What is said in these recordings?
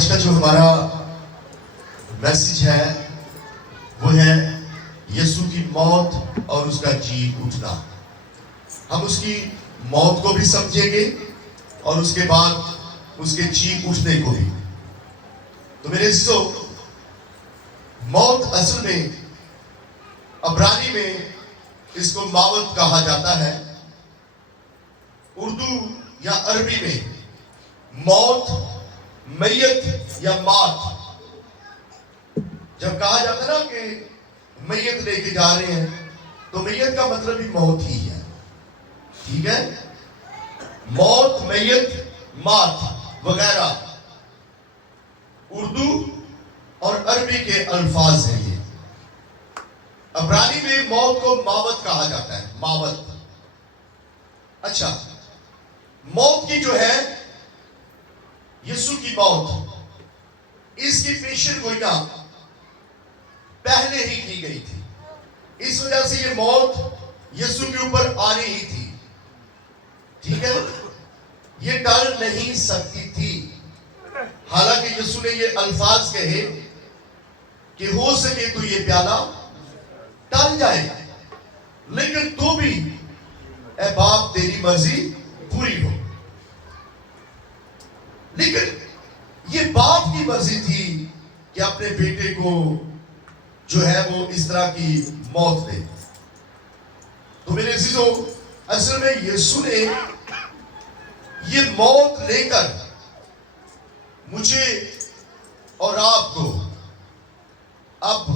آج کا جو ہمارا میسج ہے وہ ہے یسوع کی موت اور اس کا جی اٹھنا. ہم اس کی موت کو بھی سمجھیں گے اور اس کے بعد اس کے جی اٹھنے کو بھی. تو میرے عزیزو، موت اصل میں عبرانی میں اس کو موت کہا جاتا ہے. اردو یا عربی میں موت، میت یا مات. جب کہا جاتا ہے نا کہ میت لے کے جا رہے ہیں تو میت کا مطلب بھی موت ہی ہے. ٹھیک ہے؟ موت، میت، مات وغیرہ اردو اور عربی کے الفاظ ہیں. یہ عبرانی میں موت کو موت کہا جاتا ہے. موت. اچھا، موت کی جو ہے یسوع کی موت، اس کی پیشن گوئیاں پہلے ہی کی گئی تھی. اس وجہ سے یہ موت یسوع کے اوپر آنی ہی تھی. ٹھیک ہے؟ یہ ٹل نہیں سکتی تھی. حالانکہ یسوع نے یہ الفاظ کہے کہ ہو سکے تو یہ پیالہ ٹل جائے، لیکن تو بھی اے باپ تیری مرضی پوری ہو. لیکن یہ باپ کی مرضی تھی کہ اپنے بیٹے کو جو ہے وہ اس طرح کی موت دے. تو میرے عزیزو، اصل میں یسوع نے یہ موت لے کر مجھے اور آپ کو اب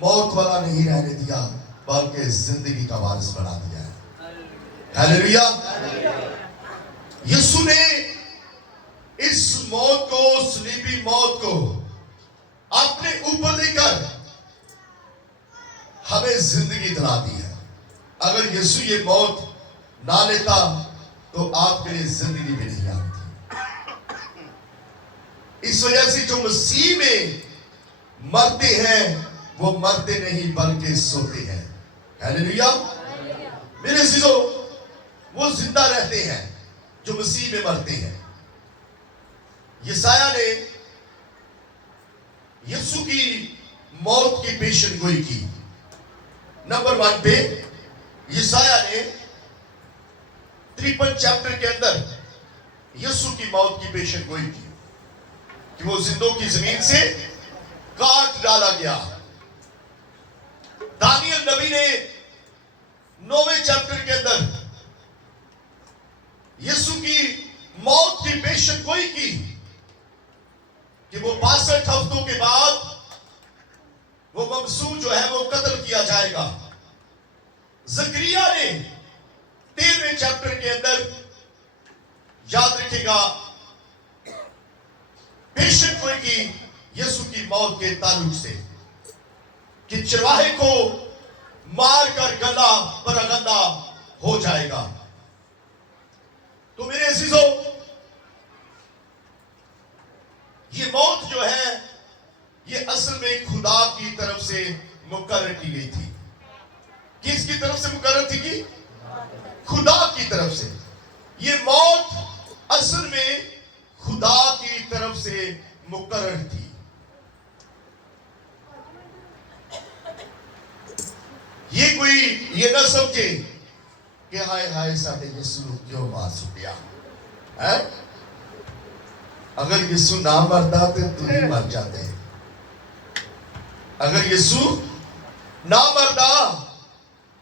موت والا نہیں رہنے دیا، بلکہ زندگی کا وارث بنا دیا ہے. ہیلیلویا. یسوع نے اس موت کو، صلیبی موت کو اپنے اوپر لے کر ہمیں زندگی دلا دی ہے. اگر یسوع یہ موت نہ لیتا تو آپ کے لیے زندگی بھی نہیں آتی. اس وجہ سے جو مسیح میں مرتے ہیں وہ مرتے نہیں بلکہ سوتے ہیں. ہیلیلویا. میرے عزیزو، وہ زندہ رہتے ہیں جو مسیح میں مرتے ہیں. یسایہ نے یسوع کی موت کی پیشن گوئی کی. نمبر 1 پہ یسایہ نے 53 چیپٹر کے اندر یسوع کی موت کی پیشن گوئی کی کہ وہ زندوں کی زمین سے کاٹ ڈالا گیا. دانیل نبی نے 9ویں چیپٹر کے اندر یسوع کی موت کی پیشن گوئی کی کہ وہ 62 ہفتوں کے بعد وہ ممسوح جو ہے وہ قتل کیا جائے گا. زکریا نے 13ویں چیپٹر کے اندر، یاد رکھے گا، پیشن گوئی کی یسوع کی موت کے تعلق سے کہ چرواہے کو مار کر گلا پراگندہ ہو جائے گا. تو میرے عزیزو، یہ موت جو ہے یہ اصل میں خدا کی طرف سے مقرر کی گئی تھی. کس کی طرف سے مقرر تھی؟ کی خدا کی طرف سے. یہ موت اصل میں خدا کی طرف سے مقرر تھی. یہ کوئی یہ نہ سمجھے کہ ہائے ہائے ساڈے یسوع کیوں مار سٹیا. اگر یسوع نہ مرتا تو ہی مر جاتے. اگر یسوع نہ مرتا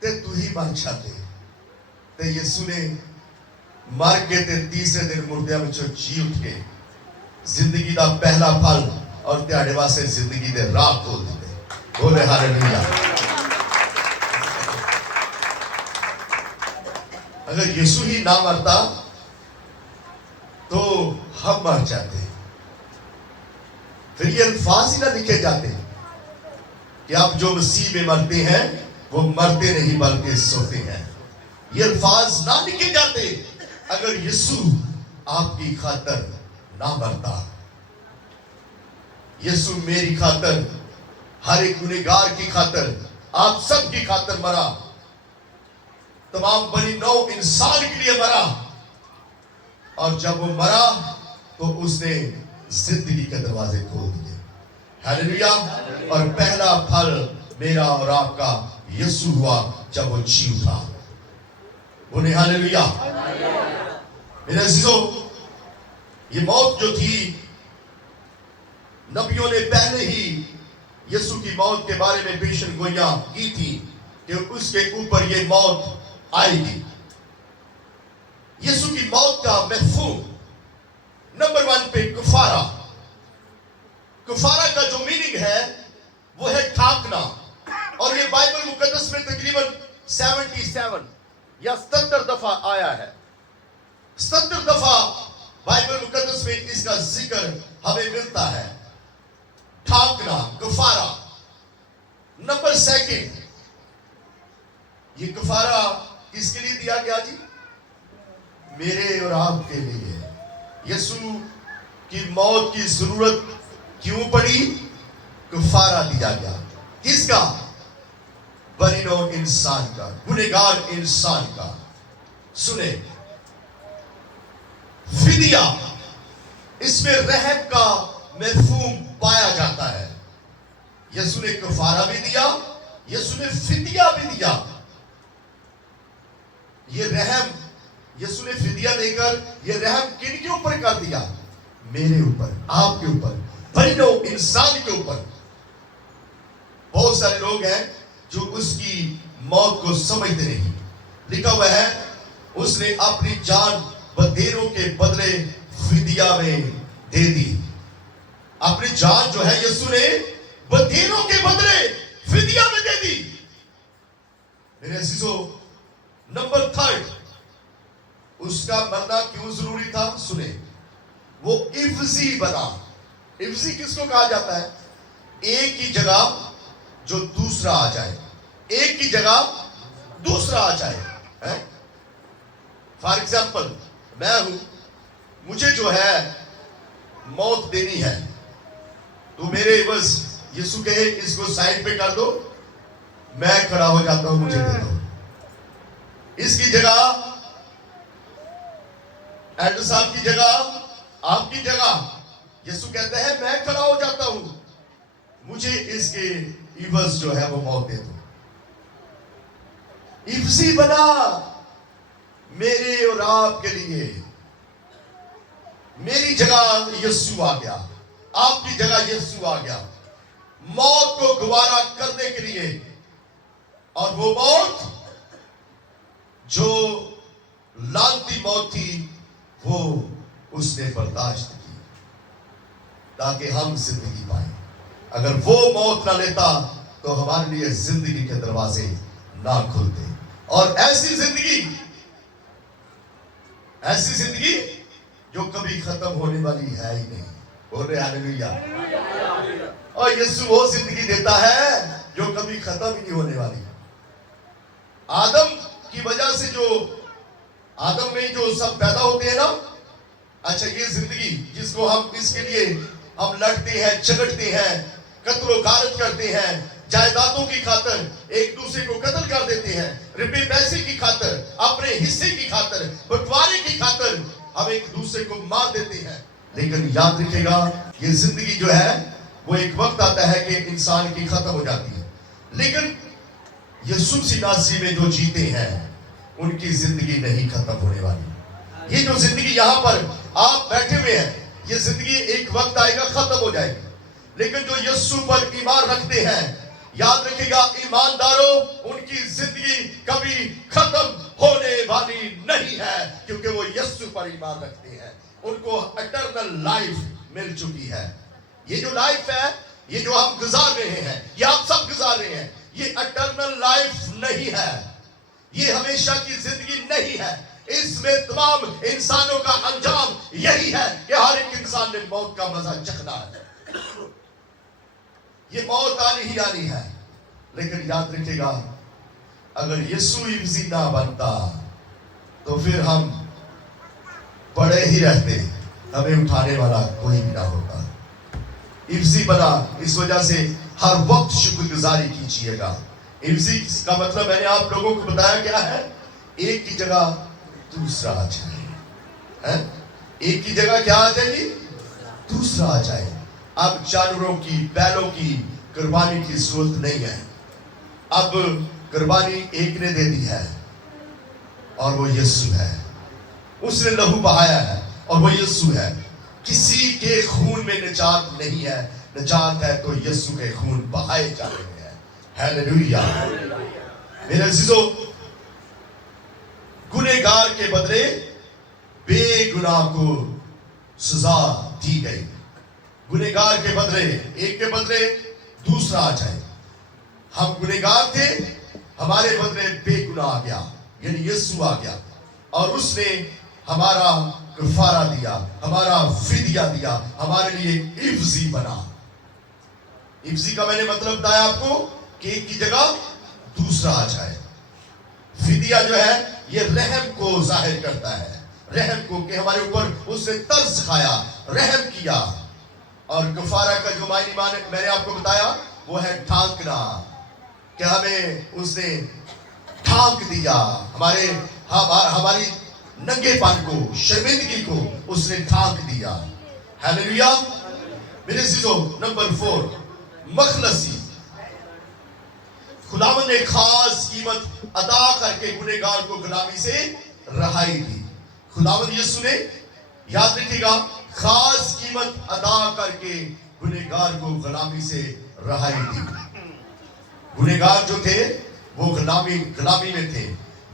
تو ہی مر جاتے. تو یسوع نے مر کے تیسرے دن مردیاں میں جی اٹھ کے زندگی دا پہلا پھل اور تیاڑے واسطے زندگی دے راہ کھول دیتے. بولے ہاللیلویا. اگر یسوع ہی نہ مرتا تو ہم مر جاتے. پھر یہ الفاظ ہی نہ لکھے جاتے کہ آپ جو مسیح میں مرتے ہیں وہ مرتے نہیں بلکہ سوتے ہیں. یہ الفاظ نہ لکھے جاتے اگر یسوع آپ کی خاطر نہ مرتا. یسوع میری خاطر، ہر ایک گنہگار کی خاطر، آپ سب کی خاطر مرا. تمام بنی نو انسان کے لیے مرا. اور جب وہ مرا تو اس نے जिंदगी के दरवाजे खोल दिए। हालेलुया। और पहला फल मेरा और आपका यीशु हुआ जब वो जी उठा। बोले हालेलुया। मेरे अजीजों, ये मौत जो थी, नबियों ने पहले ही यीशु की मौत के बारे में पेशन गोइयां की थी कि उसके ऊपर ये मौत आएगी। यीशु की मौत का मफ़हूम नंबर 1 पे कुफारा। कुफारा का जो मीनिंग है वो है ठाकना, और ये बाइबल मुकद्दस में तकरीबन 77 या 77 दफा आया है। 77 दफा बाइबल मुकद्दस में इसका जिक्र हमें मिलता है। ठाकना, कुफारा। नंबर 2, ये कुफारा किसके लिए दिया गया जी? मेरे और आपके लिए। यीशु की मौत की जरूरत क्यों पड़ी? कुफारा दिया गया। किसका? बनिनो इंसान का, गुनहगार इंसान का। सुने, फिदिया, इसमें रहम का मफ़हूम पाया जाता है। यीशु ने कुफारा भी दिया, यीशु ने फिदिया भी दिया। ये रहम यीशु ने फिदिया देकर ये रहम किन के ऊपर कर दिया? मेरे ऊपर, आपके ऊपर, बनिनो इंसान के ऊपर। बहुत सारे लोग हैं जो उसकी मौत को समझते नहीं। लिखा हुआ है उसने अपनी जान बंदेरों के बदले फिदिया में दे दी। अपनी जान जो है यीशु ने बंदेरों के बदले फिदिया में दे दी। मेरे अजीजों, नंबर 3, उसका मरना क्यों जरूरी था? सुने, वो इफ्जी बना। इफ्जी किसको कहा जाता है? एक की जगह जो दूसरा आ जाए, एक की जगह दूसरा आ जाए। फॉर एग्जाम्पल, मैं हूं, मुझे जो है मौत देनी है, तो मेरे बस यीशु कहे इसको साइड पे कर दो, मैं खड़ा हो जाता हूं, मुझे दे दो। इसकी जगह एल्डर साहब की जगह, आपकी जगह यीशु कहते हैं मैं खड़ा हो जाता हूं, मुझे इसके इवज जो है वो मौत दे दो। इफ्सी बना मेरे और आपके लिए। मेरी जगह यीशु आ गया, आपकी जगह यीशु आ गया मौत को गवारा करने के लिए। और वो मौत जो लानती मौत थी वो उसने बर्दाश्त की ताकि हम जिंदगी पाए। अगर वो मौत ना लेता तो हमारे लिए जिंदगी के दरवाजे ना खुलते। और ऐसी जिंदगी जो कभी खत्म होने वाली है ही नहीं। बोल रहे हालेलुया। और यीशु वो जिंदगी देता है जो कभी खत्म ही नहीं होने वाली। आदम की वजह से जो आदम में जो सब पैदा होते हैं ना, अच्छा ये जिंदगी जिसको हम इसके लिए हम लड़ते हैं, झगड़ते हैं, कत्लो गारत करते हैं, जायदादों की खातर एक दूसरे को कत्ल कर देते हैं, रुपए पैसे की खातर, अपने हिस्से की खातर, बंटवारे की खातर हम एक दूसरे को मार देते हैं। लेकिन याद रखिएगा ये जिंदगी जो है वो एक वक्त आता है कि इंसान की खत्म हो जाती है। लेकिन यीशु मसीह में जो जीते हैं उनकी जिंदगी नहीं खत्म होने वाली। ये जो जिंदगी यहाँ पर आप बैठे हुए हैं, ये जिंदगी एक वक्त आएगा खत्म हो जाएगी। लेकिन जो यीशु पर ईमान रखते हैं, याद रखिएगा ईमानदारों, उनकी जिंदगी कभी खत्म होने वाली नहीं है, क्योंकि वो यीशु पर ईमान रखते हैं। उनको इटर्नल लाइफ मिल चुकी है। ये जो लाइफ है, ये जो हम गुजार रहे हैं, ये आप सब गुजार रहे हैं, ये इटर्नल लाइफ नहीं है, ये हमेशा की जिंदगी नहीं है। इसमें तमाम इंसानों का अंजाम यही है कि हर एक इंसान ने मौत का मजा चखना है। ये मौत आनी ही आनी है। लेकिन याद रखिएगा अगर यीशु इफ्जी ना बनता तो फिर हम पड़े ही रहते, हमें उठाने वाला कोई भी ना होता। इफ्जी बना, इस वजह से हर वक्त शुक्रगुजारी कीजिएगा। इफ्जी का मतलब मैंने आप लोगों को बताया क्या है? एक की जगह दूसरा आ जाए। एक की जगह क्या आ जाएगी? दूसरा आ जाए। अब जानवरों की, बैलों की कुर्बानी की जरूरत नहीं है। अब कुर्बानी एक ने दे दी है और वो यीशु है। उसने लहू बहाया है और वो यीशु है। किसी के खून में निजात नहीं है, निजात है तो यीशु के खून बहाए जा रहे हैं। हालेलुया। मेरे अजीजों, गुनहगार के बदले बेगुनाह को सजा दी गई। गुनहगार के बदले, एक के बदले दूसरा आ जाए। हम गुनहगार थे, हमारे बदले बेगुनाह आ गया, यानी यीशु आ गया और उसने हमारा कफारा दिया, हमारा फिदिया दिया, हमारे लिए इफ्जी बना। इफ्जी का मैंने मतलब बताया आपको कि एक की जगह दूसरा आ जाए। फिदिया जो है ये रहम को जाहिर करता है, रहम को, कि हमारे ऊपर उसने तरस खाया, रहम किया। और कफारा का जो मायने मैंने आपको बताया वो है ढांकना, कि हमें उसने ढांक दिया, हमारी नंगेपन को, शर्मिंदगी को उसने ढांक दिया। हालेलुया। मेरे अजीजों, नंबर 4, मखलसी। खुदावंद ने खास कीमत अदा करके गुनहगार को गुलामी से रहाई दी। खुदावंद यीशु ने, याद रखिएगा, खास कीमत अदा करके गुनहगार को गुलामी से रहाई दी। गुनहगार जो थे वो गुलामी में थे।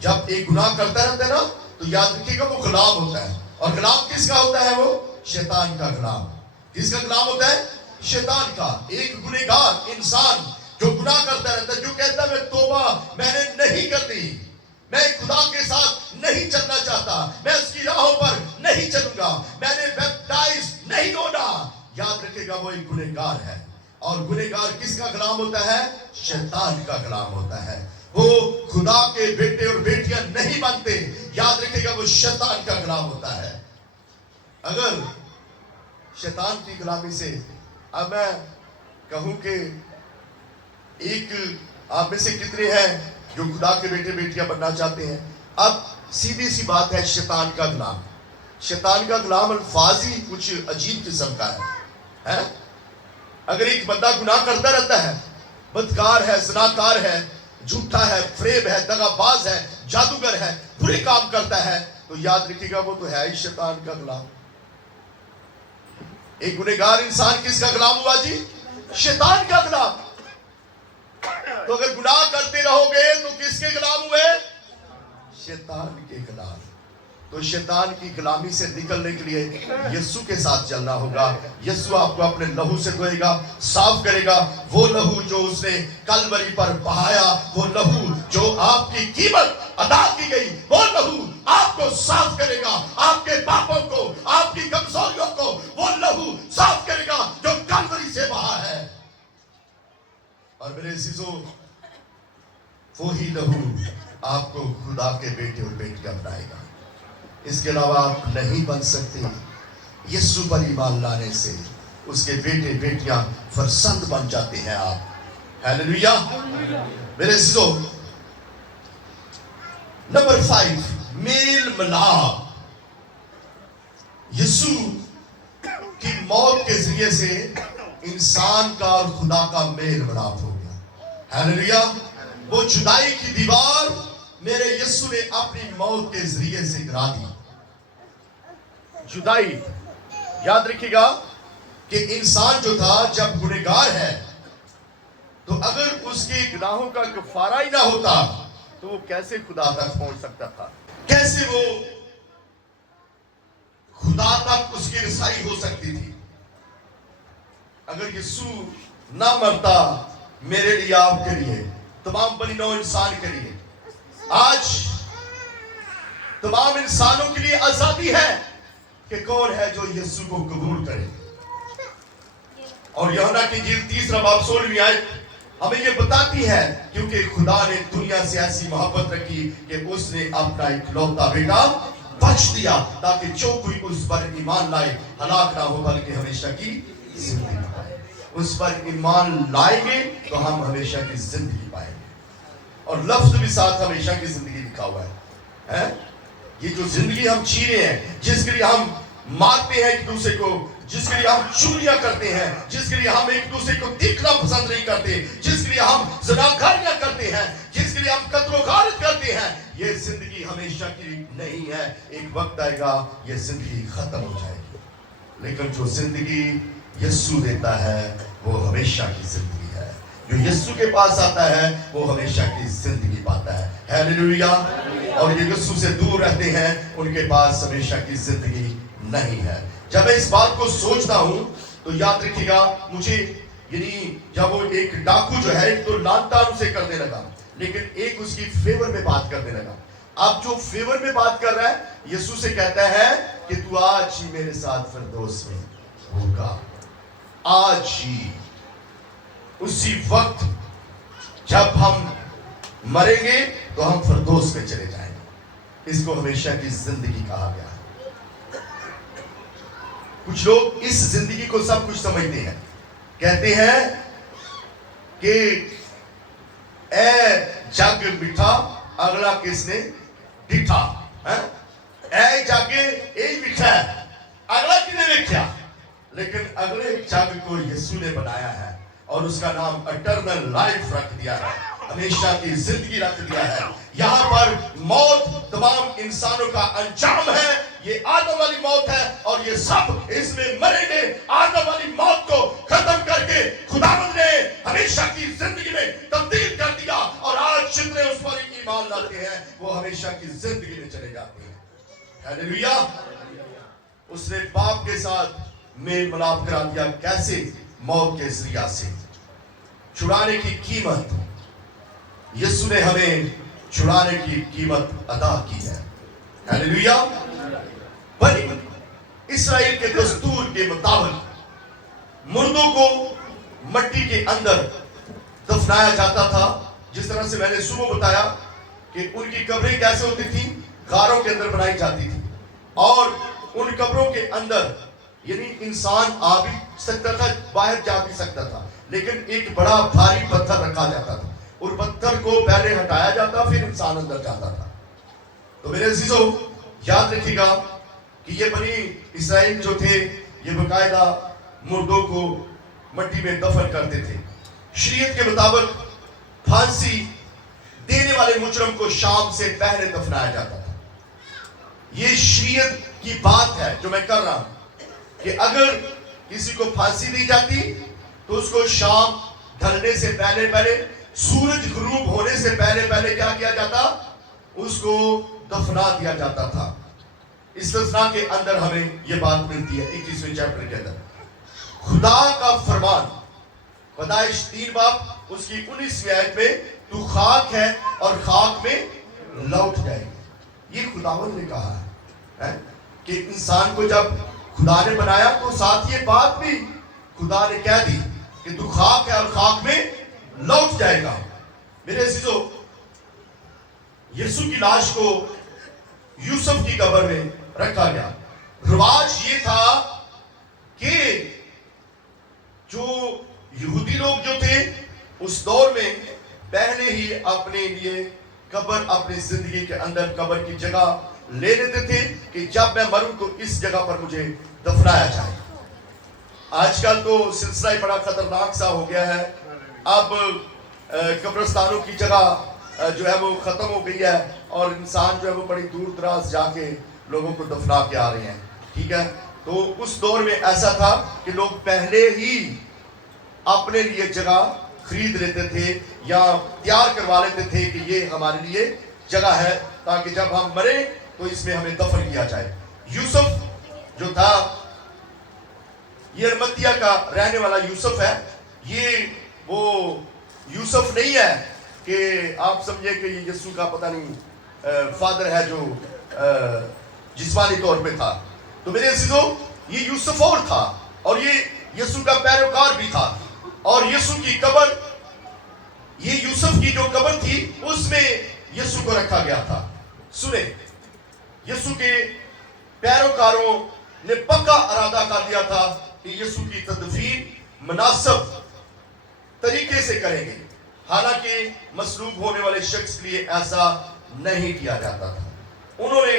जब एक गुनाह करता रहता है ना, तो याद रखिएगा वो गुलाम होता है। और गुलाम किसका होता है? वो शैतान का गुलाम। किसका गुलाम होता है? शैतान का। एक गुनहगार इंसान जो गुनाह करता रहता है, जो कहता है मैं तौबा मैंने नहीं करनी, मैं खुदा के साथ नहीं चलना चाहता, मैं उसकी राहों पर नहीं चलूंगा, मैंने बैप्टाइज नहीं होना, याद रखेगा वो एक गुनहगार है। और गुनहगार किसका गुलाम होता है? शैतान का गुलाम होता है। वो खुदा के बेटे और बेटियां नहीं बनते, याद रखेगा वो शैतान का गुलाम होता है। अगर शैतान की गुलामी से, अब मैं कहूं कि एक आप में से कितने हैं जो खुदा के बेटे बेटियां बनना चाहते हैं? अब सीधी सी बात है, शैतान का गुलाम। शैतान का गुलाम अल्फाज ही कुछ अजीब किस्म का है? अगर एक बंदा गुनाह करता रहता है, बदकार है, ज़नाकार है, झूठा है, फरेब है, दगाबाज है, जादूगर है, बुरे काम करता है, तो याद रखिएगा वो तो है ही शैतान का गुलाम। एक गुनहगार इंसान किसका गुलाम हुआ जी? शैतान का गुलाम। तो अगर गुनाह करते रहोगे तो किसके गुलाम हुए? शैतान के गुलाम। तो शैतान की गुलामी से निकलने के लिए यीशु के साथ चलना होगा। यीशु आपको अपने लहू से धोएगा, साफ करेगा। वो लहू जो उसने कलवरी पर बहाया, वो लहू जो आपकी कीमत अदा की गई, वो लहू आपको साफ करेगा। आपके पापों को, आपकी कमजोरियों को वो लहू साफ करेगा जो कलवरी से बहा है। और मेरे अजीजों, वो ही लहू आपको खुदा के बेटे और बेटियां बनाएगा। इसके अलावा आप नहीं बन सकते। यीशु पर ईमान लाने से उसके बेटे बेटियां फरसंद बन जाते हैं आप। हालेलुया। मेरे अजीजों, नंबर 5, मेल मिलाप। यीशु की मौत के जरिए से इंसान का और खुदा का मेल मिलाप हो गया। हालेलुया। वो जुदाई की दीवार मेरे यीशु ने अपनी मौत के जरिए से गिरा दी। जुदाई, याद रखिएगा कि इंसान जो था जब गुनहगार है, तो अगर उसके गुनाहों का कफारा ही ना होता तो वो कैसे खुदा तक पहुंच सकता था? कैसे वो खुदा तक उसकी रसाई हो सकती थी? अगर यीशु ना मरता मेरे लिए, आपके लिए, तमाम बनी नौ इंसान के लिए, आज तमाम इंसानों के लिए आजादी है कि कौन है जो यीशु को कबूल करे। और यूहन्ना की इंजील 3 बाब 16वीं आयत हमें यह बताती है, क्योंकि खुदा ने दुनिया से ऐसी मोहब्बत रखी कि उसने अपना इकलौता बेटा बख्श दिया, ताकि जो कोई उस पर ईमान लाए हलाक ना हो बल्कि हमेशा की जिंदगी पाए। उस पर ईमान लाएंगे तो हम हमेशा की जिंदगी पाएंगे। और लफ्ज भी साथ हमेशा की जिंदगी लिखा हुआ है? ये जो जिंदगी हम जी रहे हैं, जिसके लिए हम मारते हैं एक दूसरे को, جس کے لیے ہم چوریاں کرتے ہیں, جس کے لیے ہم ایک دوسرے کو دیکھنا پسند نہیں کرتے, جس کے لیے ہم زناکاریاں کرتے ہیں, جس کے لیے ہم قتل و غارت کرتے ہیں, یہ زندگی ہمیشہ کی نہیں ہے. ایک وقت آئے گا یہ زندگی ختم ہو جائے گی. لیکن جو زندگی یسوع دیتا ہے وہ ہمیشہ کی زندگی ہے. جو یسوع کے پاس آتا ہے وہ ہمیشہ کی زندگی پاتا ہے. ہیلیلویا. اور یہ یسوع سے دور رہتے ہیں ان کے پاس ہمیشہ کی زندگی نہیں ہے. جب میں اس بات کو سوچتا ہوں تو یاد رکھیے گا, مجھے یعنی جب وہ ایک ڈاکو جو ہے ایک تو لان تان اسے کرنے لگا, لیکن ایک اس کی فیور میں بات کرنے لگا. اب جو فیور میں بات کر رہا ہے یسوع سے کہتا ہے کہ تو آج ہی میرے ساتھ فردوس میں ہوگا. آج ہی, اسی وقت جب ہم مریں گے تو ہم فردوس میں چلے جائیں گے. اس کو ہمیشہ کی زندگی کہا گیا ہے. کچھ لوگ اس زندگی کو سب کچھ سمجھتے ہیں, کہتے ہیں کہ اے جگ میٹھا اگلا کس نے ڈٹھا, اے جگ اے میٹھا اگلا کس نے دیکھا, لیکن اگلے جگ کو یسوع نے بنایا ہے اور اس کا نام اٹرنل لائف رکھ دیا ہے, ہمیشہ کی زندگی رکھ دیا ہے. یہاں پر موت تمام انسانوں کا انجام ہے. یہ آدم والی موت ہے اور یہ سب اس میں مریں گے. آدم والی موت کو ختم کر کے خداوند نے ہمیشہ کی زندگی میں تبدیل کر دیا, اور آج جتنے اس پر ایمان لاتے ہیں وہ ہمیشہ کی زندگی میں چلے جاتے ہیں. ہیلیلویا. اس نے باپ کے ساتھ میل ملاپ کرا دیا. کیسے؟ موت کے ذریعہ سے. چھڑانے کی قیمت, یسوع نے ہمیں چھڑانے کی قیمت ادا کی ہے. ہیلیلویا. بنی اسرائیل کے دستور کے مطابق مردوں کو مٹی کے اندر دفنایا جاتا تھا. جس طرح سے میں نے صبح بتایا کہ ان کی قبریں کیسے ہوتی تھیں, غاروں کے اندر بنائی جاتی تھی, اور ان قبروں کے اندر یعنی انسان آ بھی سکتا تھا, باہر جا بھی سکتا تھا, لیکن ایک بڑا بھاری پتھر رکھا جاتا تھا, اور پتھر کو پہلے ہٹایا جاتا پھر انسان اندر جاتا تھا. تو میرے عزیزوں یاد رکھیے گا کہ یہ بنی اسرائیل جو تھے یہ باقاعدہ مردوں کو مٹی میں دفن کرتے تھے. شریعت کے مطابق پھانسی دینے والے مجرم کو شام سے پہلے دفنایا جاتا تھا. یہ شریعت کی بات ہے جو میں کر رہا ہوں کہ اگر کسی کو پھانسی دی جاتی تو اس کو شام ڈھلنے سے پہلے پہلے, سورج غروب ہونے سے پہلے پہلے کیا کیا جاتا, اس کو دفنا دیا جاتا تھا. استثناء کے اندر ہمیں یہ بات ملتی ہے 21ویں چیپٹر کے اندر. خدا کا فرمان پیدائش 3 باب اس کی 19ویں آیت میں, تو خاک ہے اور خاک میں لوٹ جائے گی. یہ خداوند نے کہا ہے کہ انسان کو جب خدا نے بنایا تو ساتھ یہ بات بھی خدا نے کہہ دی کہ تو خاک ہے اور خاک میں لوٹ جائے گا. میرے عزیزو, یسوع کی لاش کو یوسف کی قبر میں رکھا گیا. رواج یہ تھا کہ جو یہودی لوگ جو تھے اس دور میں پہلے ہی اپنے لیے قبر اپنی زندگی کے اندر قبر کی جگہ لے لیتے تھے کہ جب میں مروں تو اس جگہ پر مجھے دفنایا جائے. آج کل تو سلسلہ ہی بڑا خطرناک سا ہو گیا ہے. اب قبرستانوں کی جگہ جو ہے وہ ختم ہو گئی ہے اور انسان جو ہے وہ بڑی دور دراز جا کے لوگوں کو دفنا کے آ رہے ہیں. ٹھیک ہے, تو اس دور میں ایسا تھا کہ لوگ پہلے ہی اپنے لیے جگہ خرید لیتے تھے یا تیار کروا لیتے تھے کہ یہ ہمارے لیے جگہ ہے تاکہ جب ہم مریں تو اس میں ہمیں دفن کیا جائے. یوسف جو تھا یہ ارمتیہ کا رہنے والا یوسف ہے. یہ وہ یوسف نہیں ہے کہ آپ سمجھے کہ یہ یسوع کا پتہ نہیں فادر ہے جو جسمانی طور پہ تھا. تو میرے عزیزو یہ یوسف اور تھا اور یہ یسوع کا پیروکار بھی تھا. اور یسوع کی قبر, یہ یوسف کی جو قبر تھی اس میں یسوع کو رکھا گیا تھا. سنیں, یسوع کے پیروکاروں نے پکا ارادہ کر دیا تھا کہ یسوع کی تدفین مناسب طریقے سے کریں گے, حالانکہ مصلوب ہونے والے شخص کے لیے ایسا نہیں کیا جاتا تھا. انہوں نے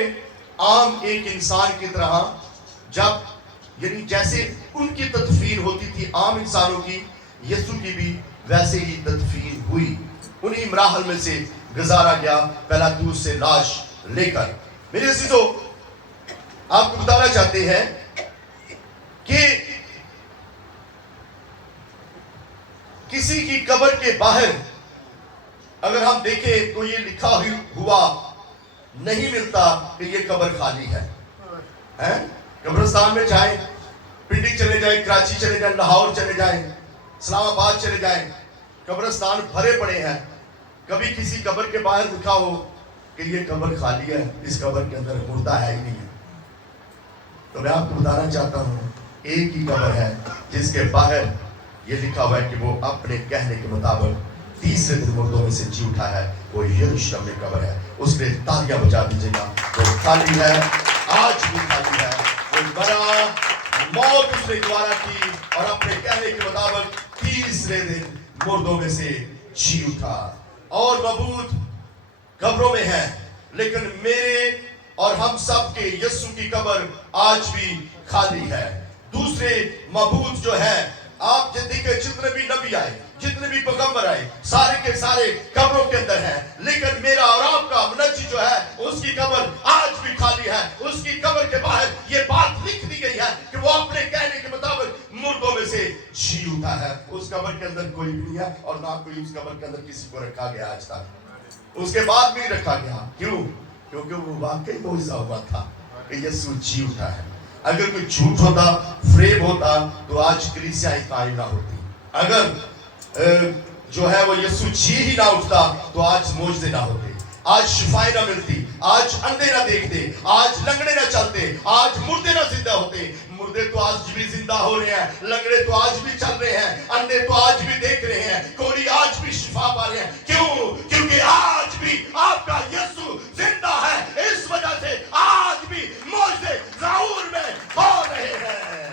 عام ایک انسان کی طرح جب یعنی جیسے ان کی تدفین ہوتی تھی عام انسانوں کی، یسوع کی بھی ویسے ہی تدفین ہوئی، انہی مراحل میں سے گزارا گیا پیلاطوس سے لاش لے کر۔ میرے عزیزو، آپ کو بتانا چاہتے ہیں کہ کسی کی قبر کے باہر اگر ہم دیکھیں تو یہ لکھا ہوا نہیں ملتا کہ یہ قبر خالی ہے۔ قبرستان میں جائیں، پنڈی چلے جائیں، کراچی چلے جائیں، لاہور چلے جائیں، اسلام آباد چلے جائیں، قبرستان بھرے پڑے ہیں۔ کبھی کسی قبر کے باہر لکھا ہو کہ یہ قبر خالی ہے، اس قبر کے اندر مردہ ہے ہی نہیں ہے؟ تو میں آپ کو بتانا چاہتا ہوں ایک ہی قبر ہے جس کے باہر یہ لکھا ہوا ہے کہ وہ اپنے کہنے کے مطابق تیسرے دن مردوں میں سے جی اٹھا ہے، وہ یروشلم میں قبر ہے۔ اس کے تالیاں بجا دیجیے گا، وہ خالی ہے، آج بھی خالی ہے۔ وہ مرا، موت اس نے دوبارہ کی اور اپنے کہنے کے مطابق تیسرے دن مردوں میں سے جی اٹھا۔ اور معبود قبروں میں ہے، لیکن میرے اور ہم سب کے یسوع کی قبر آج بھی خالی ہے۔ دوسرے معبود جو ہے، آپ دیکھیں جتنے بھی نبی آئے، جتنے بھی پیغمبر آئے، سارے کے سارے قبروں کے اندر ہیں، لیکن میرا اور آپ کا منجی جو ہے اس کی قبر آج بھی خالی ہے۔ اس کی قبر کے باہر یہ بات لکھ دی گئی ہے کہ وہ اپنے کہنے کے مطابق مردوں میں سے جی اٹھا ہے۔ اس قبر کے اندر کوئی بھی نہیں ہے اور نہ کوئی اس قبر کے اندر کسی کو رکھا گیا آج تک، اس کے بعد بھی رکھا گیا۔ کیوں؟ کیونکہ وہ واقعی معجزہ ہوا تھا کہ یسوع جی اٹھا ہے۔ اگر کوئی جھوٹ ہوتا، فریب ہوتا تو آج کلیسیاں قائم نہ ہوتی۔ اگر جو ہے وہ یسوع جی ہی نہ اٹھتا تو آج معجزے نہ ہوتے، آج شفائیں نہ ملتی، آج اندھے نہ دیکھتے، آج لنگڑے نہ چلتے، آج مردے نہ زندہ ہوتے۔ مردے تو آج بھی زندہ ہو رہے ہیں، لنگڑے تو آج بھی چل رہے ہیں، اندھے تو آج بھی دیکھ رہے ہیں، کوڑی آج بھی شفا پا رہے ہیں۔ کیوں؟ کیونکہ آج بھی آپ کا یسوع زندہ ہے۔ اس وجہ سے آج بھی معجزے ظہور میں ہو رہے ہیں۔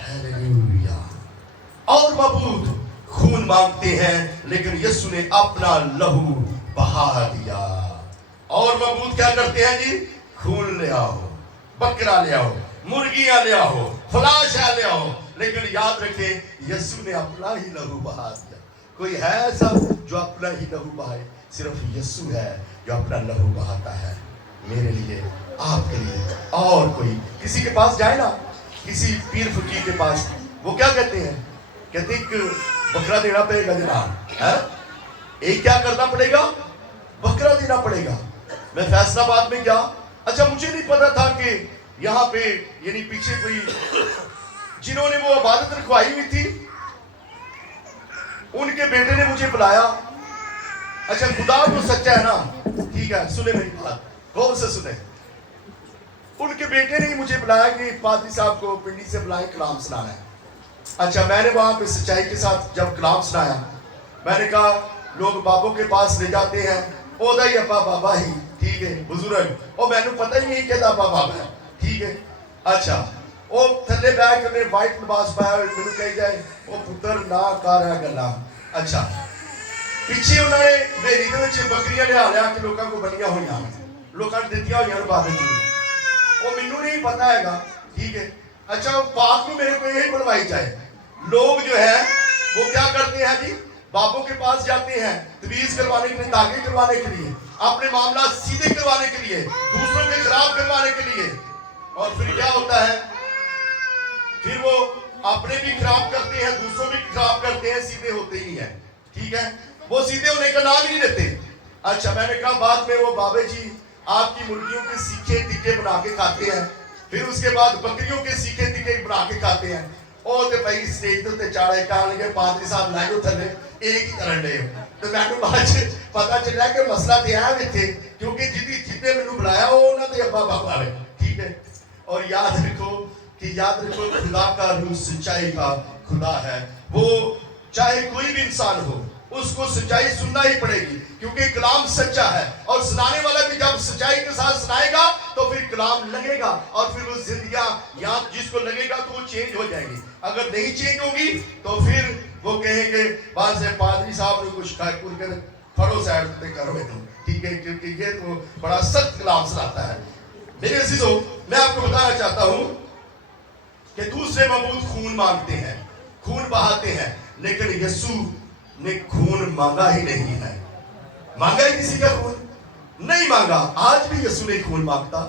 ہیلیلویا۔ اور معبود خون مانگتے ہیں، لیکن یسوع نے اپنا لہو بہا دیا۔ اور معبود کیا کرتے ہیں جی؟ خون لے آؤ، بکرا لے آؤ، مرغیاں لے آؤ، فلاں شے لے آؤ، لیکن یاد رکھیں یسوع نے اپنا ہی لہو بہا دیا۔ کوئی ہے ایسا جو اپنا ہی لہو بہائے؟ صرف یسوع ہے جو اپنا لہو بہاتا ہے، میرے لیے، آپ کے لیے۔ اور کوئی کسی کے پاس جائے نا، کسی پیر فقیر کے پاس، وہ کیا کہتے ہیں؟ کہتے ہیں کہ بکرا دینا پڑے گا جناب، ایک کیا کرنا پڑے گا؟ بکرا دینا پڑے گا۔ میں فیصل آباد میں گیا، اچھا مجھے نہیں پتا تھا کہ یہاں پہ یعنی پیچھے کوئی جنہوں نے وہ عبادت رکھوائی ہوئی تھی، ان کے بیٹے نے مجھے بلایا۔ اچھا خدا تو سچا ہے نا، ٹھیک ہے، سنیں میری بات، غور سے سنیں۔ ان کے بیٹے نے مجھے بلایا کہ پادری صاحب کو پنڈی سے بلائیں، کلام سنانا ہے۔ اچھا میں نے وہاں پہ سچائی کے ساتھ جب کلام سنایا، میں نے کہا لوگ بابوں کے پاس لے جاتے ہیں، اودا ہی ابا بابا ہی، ٹھیک ہے بزرگ، اور میں نے پتہ ہی نہیں کہ ابا بابا ہے، ٹھیک ہے۔ اچھا وہ تھلے بیٹھ کر وائٹ لباس پایا، میں نے کہی جائے وہ پتر نہ کر رہا گلا۔ اچھا پیچھے انہوں نے میری دے وچ بکریاں لیا کہ لوگوں کو بنیاں ہوئی ہیں، لوگوں نے دتیاں ہوئی ہیں بابے جی، وہ مینوں نہیں پتا ہے گا، ٹھیک ہے۔ اچھا پاک کو میرے کو یہی بنوائی جائے۔ لوگ جو ہے وہ کیا کرتے ہیں جی؟ بابوں کے پاس جاتے ہیں تویز کروانے کے لیے، داغے کروانے کے لیے، اپنے معاملات سیدھے کروانے کے لیے، دوسروں کے خراب کروانے کے لیے، اور پھر کیا ہوتا ہے؟ پھر وہ اپنے بھی خراب کرتے ہیں، دوسروں بھی خراب کرتے ہیں، سیدھے ہوتے ہی ہیں، ٹھیک ہے۔ وہ سیدھے ہونے کا نام ہی نہیں لیتے۔ اچھا میں نے کہا بعد میں وہ بابے جی آپ کی مرغیوں کے سیکھے ٹکے بنا کے کھاتے ہیں، پھر اس کے بعد بکریوں کے سیکھے ٹکے بنا کے کھاتے ہیں۔ اور تے بھائی سٹیج تے چاڑے کہنے لگے پادری صاحب لے جو تھلے ایک ہی کرن دے، تو میں نے بعد پتا چلا کہ مسئلہ تے ہے وچ، کیونکہ جتنے مینوں بلایا وہ انہاں دے ابا بابا ہے، ٹھیک ہے۔ اور یاد رکھو خدا کا روح سچائی کا خدا ہے، وہ چاہے کوئی بھی انسان ہو اس کو سچائی سننا ہی پڑے گی، کیونکہ کلام سچا ہے، اور سنانے والا بھی جب سچائی کے ساتھ سنائے گا تو پھر کلام لگے گا، اور پھر وہ زندگیاں یا جس کو لگے گا تو وہ چینج ہو جائے گی۔ اگر نہیں چینج ہوگی تو پھر وہ کہیں گے بعض پادری صاحب نے کچھ کر کے پھڑو سائڈ تے کرو، ٹھیک ہے، کیونکہ یہ تو بڑا سخت کلام سناتا ہے۔ मेरे अजीजों, मैं आपको बताना चाहता हूं कि दूसरे मबूद खून मांगते हैं, खून बहाते हैं, लेकिन यीशु ने खून मांगा ही नहीं है। मांगा है किसी का खून? नहीं मांगा। आज भी यीशु ने खून मांगता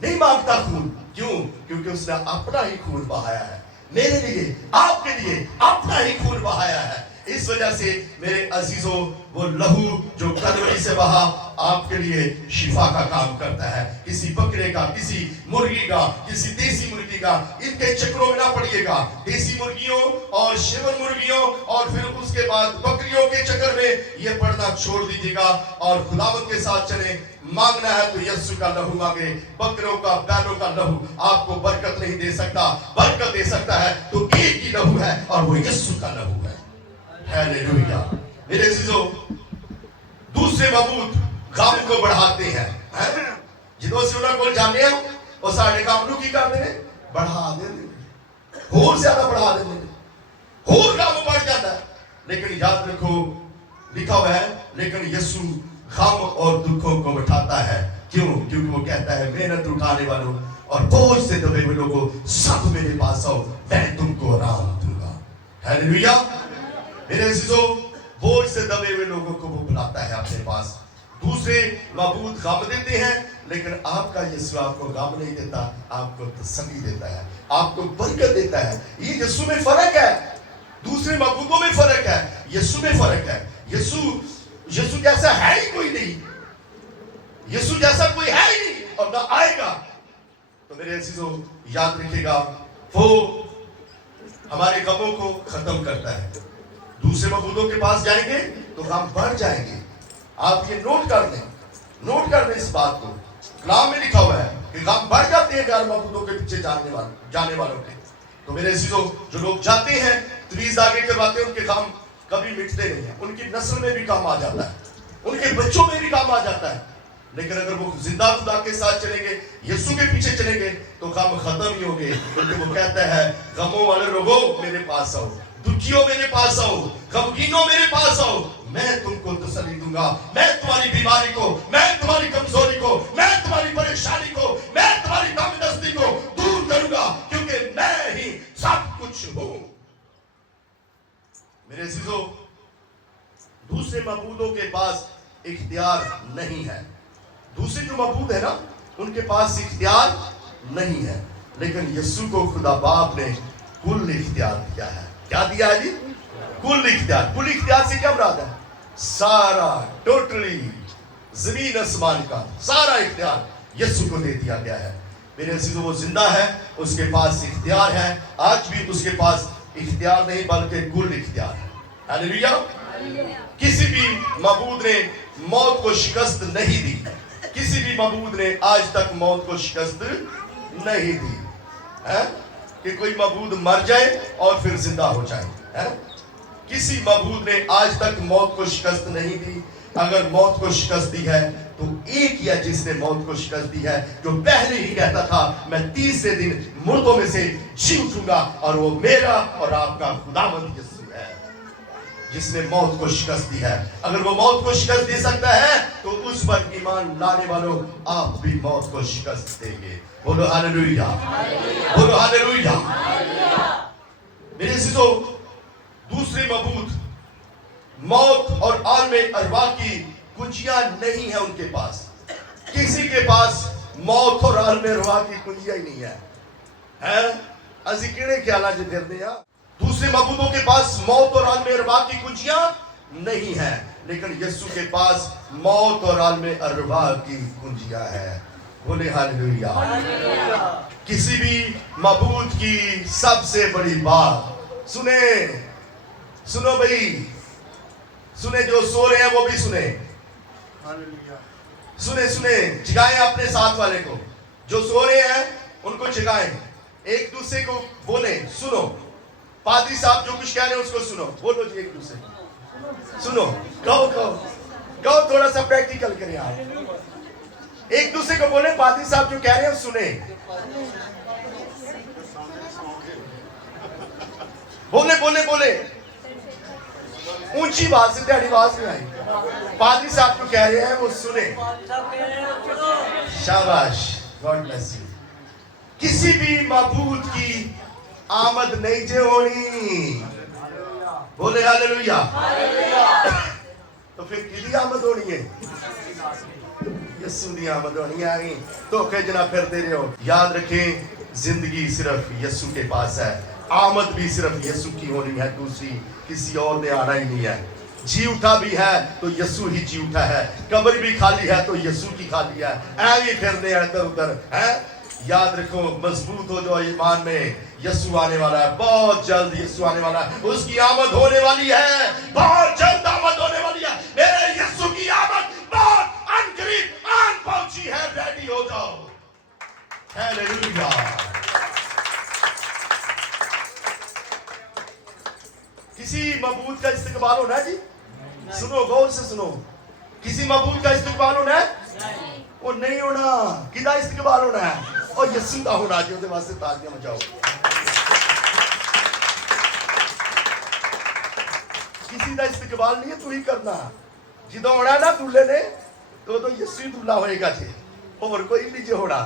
नहीं मांगता खून। क्यों? क्योंकि उसने अपना ही खून बहाया है, मेरे लिए, आपके लिए अपना ही खून बहाया है। इस वजह से मेरे अजीजों, वो लहू जो कलवरी से बहा आपके लिए शिफा का काम करता है। किसी बकरे का, किसी मुर्गी का, किसी देसी मुर्गी का, इनके चक्रों में ना पड़िएगा। देसी मुर्गियों और शिवन मुर्गियों और फिर उसके बाद बकरियों के चक्कर में ये पड़ना छोड़ दीजिएगा और खुदावंद के साथ चले। मांगना है तो यीशु का लहू मांगे। बकरों का, बैलों का लहू आपको बरकत नहीं दे सकता। बरकत दे सकता है तो एक ही लहू है और वो यीशु का लहू है। हालेलुया। मेरे अजीजों, दूसरे मबूद काम को बढ़ाते हैं, जिदों से उन्हें कोई जाने और साढ़े काम की करते हैं, बढ़ा देते, और ज्यादा बढ़ा देते, और काम बढ़ जाता है। लेकिन याद रखो, लिखा हुआ है, लेकिन यीशु गम और दुखों को उठाता है। क्यों? क्योंकि वो कहता है, मेहनत उठाने वालों और बोझ से दबे हुए लोगों, सब मेरे पास आओ, मैं तुमको आराम दूंगा। हालेलुया। मेरे अजीजों, बोझ से दबे हुए लोगों को वो बुलाता है अपने पास। दूसरे मबूद गम देते हैं, लेकिन आपका यीशु आपको गम नहीं देता, आपको तसल्ली देता है, आपको बरकत देता है। ये यीशु में फर्क है, दूसरे मबूदों में फर्क है, यीशु में फर्क है। यीशु जैसा है ही कोई नहीं, यीशु जैसा कोई है ही नहीं और ना आएगा। तो मेरे अजीजों, याद रखिएगा, वो हमारे गमों को खत्म करता है। दूसरे मबूदों के पास जाएंगे तो गम बढ़ जाएंगे। आप ये नोट कर लें, नोट कर लें इस बात को। कलाम में लिखा हुआ है कि गम बढ़ जाते हैं गैर मबूदों के पीछे जाने वालों के। तो मेरे अजीजों, जो लोग जाते हैं, तवीज़ आगे करवाते हैं, उनके गम कभी मिटते नहीं है। उनकी नस्ल में भी काम आ जाता है, उनके बच्चों में भी काम आ जाता है। लेकिन अगर वो जिंदा खुदा के साथ चलेंगे, यीशु के पीछे चलेंगे, तो गम खत्म ही होंगे। क्योंकि वो कहता है, गमों वाले लोगों मेरे पास आओ, दुखियों मेरे पास आओ, गमगीनों मेरे पास आओ, मैं तुमको तसल्ली दूंगा। मैं तुम्हारी बीमारी को, मैं तुम्हारी कमजोरी को, मैं तुम्हारी परेशानी को, मैं तुम्हारी तंगदस्ती को दूर करूंगा, क्योंकि मैं ही सब कुछ हूं। मेरे अजीजों, दूसरे मबूदों के पास इख्तियार नहीं है। दूसरे जो मबूद है ना, उनके पास इख्तियार नहीं है, लेकिन यीशु को खुदा बाप ने कुल इख्तियार दिया है। क्या दिया है जी? कुल इख्तियार। कुल इख्तियार से क्या मुराद है? सारा, टोटली, जमीन आसमान का सारा इख्तियार यीशु को दे दिया गया है। मेरे अजीजों, वो जिंदा है, उसके पास इख्तियार है। आज भी उसके पास इख्तियार नहीं बल्कि कुल इख्तियार है। हालेलुया। किसी भी मबूद ने मौत को शिकस्त नहीं दी, किसी भी मबूद ने आज तक मौत को शिकस्त नहीं दी है कि कोई मबूद मर जाए और फिर जिंदा हो जाए है? किसी मबूद ने आज तक मौत को शिकस्त नहीं दी। अगर मौत को शिकस्त दी है तो एक ही है जिसने मौत को शिकस्त दी है, जो पहले ही कहता था, मैं तीसरे दिन मुर्दों में से जी उठूंगा, और वो मेरा और आपका खुदावंद यीशु है, जिसने मौत को शिकस्त दी है। अगर वो मौत को शिकस्त दे सकता है तो उस पर ईमान लाने वालों, आप भी मौत को शिकस्त देंगे। बोलो हालेलुया, बोलो हालेलुया। मेरे अजीजों, दूसरे मबूद मौत और आलमे अरवा की कुंजियां नहीं है उनके पास। किसी के पास मौत और आलमे अरवा की कुंजियां ही नहीं है। अजी किड़े ख्याल जो करते हैं, दूसरे मबूदों के पास मौत और आलमे अरवा की कुंजियां नहीं है, लेकिन यीशु के पास मौत और आलमे अरवा की कुंजियां है। बोले हालेलुया। किसी भी मबूद की सबसे बड़ी बात सुने, सुनो भाई, सुने, जो सो रहे हैं वो भी सुने, सुने सुने, जगाएं अपने साथ वाले को। जो सो रहे हैं उनको जगाएं, एक दूसरे को बोले, सुनो, पादरी साहब जो कुछ कह रहे हैं उसको सुनो, बोलो जी एक दूसरे को सुनो, कहो कहो कहो, थोड़ा सा प्रैक्टिकल करें आप। एक दूसरे को बोले, पादरी साहब जो कह रहे हैं सुने, बोले बोले बोले, ऊंची बात से तेरी आवाज में आई। पादरी साहब जो कह रहे हैं वो सुने। शाबाश, God bless you. किसी भी मबूद की आमद नहीं जे होनी, बोले हालेलुया। तो फिर किदी आमद होनी है? यसू दी आमद होनी है। धोखे जना फिरते रहो। याद रखें, जिंदगी सिर्फ यसू के पास है, आमद भी सिर्फ यसू की होनी है, दूसरी किसी और ने आना ही नहीं है। जी उठा भी है तो यसू ही जी उठा है, कब्र भी खाली है तो यसू की खाली है। ऐसे फिरते हैं इधर उधर है। याद रखो, मजबूत हो जाओ ईमान में। यसू आने वाला है, बहुत जल्द यसू आने वाला है, उसकी आमद होने वाली है, बहुत जल्द आमद होने वाली है। मेरे यसू की आमद बहुत अनकरीब आन पहुंची है, रेडी हो जाओ। हालेलुया। किसी मबूद का इस्तिकबाल होना है जी, सुनो गौर से सुनो। किसी मबूद का इस्तिकबाल होना है? वो नहीं होना। किदा इस्तिकबाल होना है? और यसू का होना चाहिए। ਉਹਦੇ ਵਾਸਤੇ ਤਾਲੀਆਂ ਮਚਾਓ। किसी का इस्तिकबाल नहीं है, तू ही करना। ਜਦੋਂ ਹੋਣਾ ਨਾ दूल्हे ने तो यसू ही दूल्हा होएगा जी, और कोई नहीं जे होना।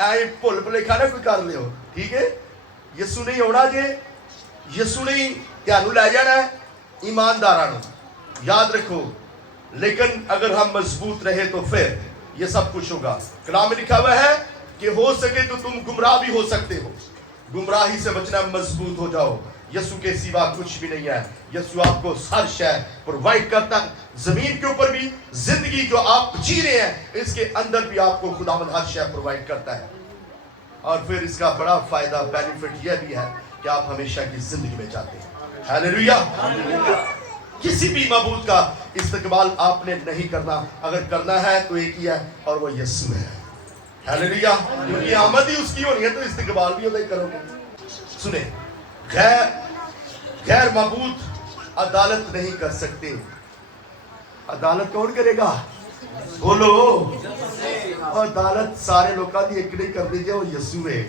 ऐ भुल भुलेखा ना कोई कर लियो, ठीक है? यसू नहीं होना जे, यसू नहीं ਤੁਹਾਨੂੰ ਲੈ ਜਾਣਾ ਹੈ ईमानदारां ਨੂੰ। याद रखो, लेकिन अगर हम मजबूत रहे तो फिर ये सब कुछ होगा। कलाम में लिखा हुआ है कि हो सके तो तुम गुमराह भी हो सकते हो, गुमराही से बचना, मजबूत हो जाओ। यसू के सिवा कुछ भी नहीं है। यसू आपको हर शय प्रोवाइड करता है। जमीन के ऊपर भी जिंदगी जो आप जी रहे हैं, इसके अंदर भी आपको खुदावंद हर शय प्रोवाइड करता है। और फिर इसका बड़ा फायदा, बेनिफिट यह भी है कि आप हमेशा की जिंदगी में जाते हैं। हालेलुया। किसी भी मबूद का इस्तिकबाल आपने नहीं करना। अगर करना है तो एक ही है, और वो यसू है। हालेलुया। क्योंकि आमद ही उसकी होनी है, तो इस्तिकबाल भी उधर करोगे। सुने, गैर मबूद अदालत नहीं कर सकते। अदालत कौन करेगा? बोलो। और अदालत सारे लोगों की एक नहीं कर दीजिए, वो यसू है।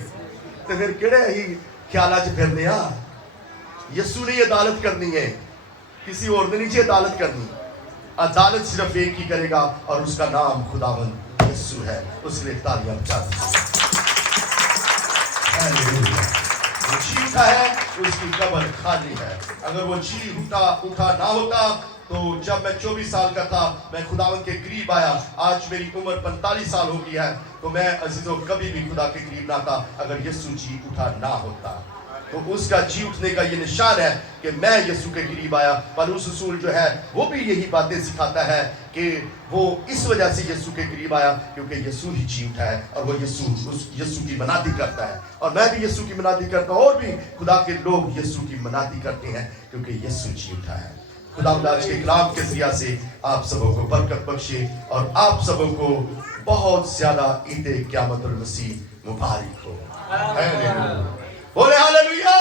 तो फिर किहड़े ही ख्यालां च फिरदे आ? यसू ने अदालत करनी है, किसी और ने नहीं अदालत करनी। अदालत सिर्फ एक ही करेगा, और उसका नाम खुदावंद यसू है। उसके लिए तालियां बजा दीजिए। वो जी उठा है, उसकी कब्र खाली है। अगर वो जी उठा ना होता तो जब मैं 24 साल का था, मैं खुदावंद के करीब आया। आज मेरी उम्र 45 साल हो गई है, तो मैं अजीजों कभी भी खुदा के करीब ना था अगर यसू जी उठा ना होता। तो उसका जी उठने का ये निशान है कि मैं यसू के करीब आया। पौलुस रसूल जो है वो भी यही बातें सिखाता है कि वो इस वजह से यसू के करीब आया क्योंकि यसू ही जी उठा है, और वो यसू की मनादी करता है। और मैं भी यसू की मनादी करता हूँ, और भी खुदा के लोग यसू की मनादी करते हैं क्योंकि यसू जी उठा है। खुदा आज के कलाम के जरिया से आप सबों को बरकत बख्शे, और आप सबों को बहुत ज्यादा ईद क़यामतुल मसीह मुबारक हो। बोले हालेलुया।